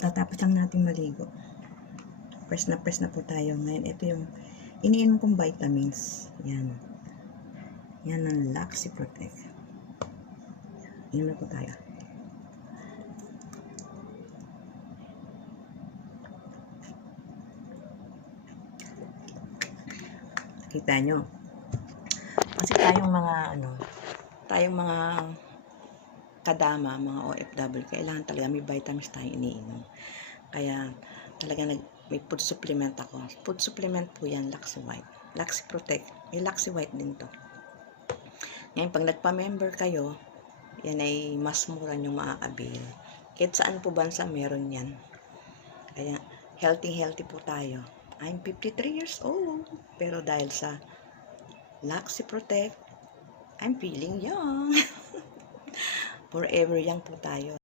Tatapos lang natin maligo. Press na po tayo. Ngayon, ito yung iniinom kong vitamins. Yan. Yan ang Luxy Protect. Inom na po tayo. Kita nyo. Kasi tayong mga kadama, mga OFW, kailangan talaga may vitamins tayong iniinom. Kaya talaga may food supplement ako. Food supplement po yan, Luxy White. Luxy Protect. May Luxy White din to. Ngayon, pag nagpa-member kayo, yan ay mas mura nyo makakabil. Kahit saan po bansa meron yan. Kaya healthy po tayo. I'm 53 years old. Pero dahil sa Luxy Protect, I'm feeling young. Forever young po tayo.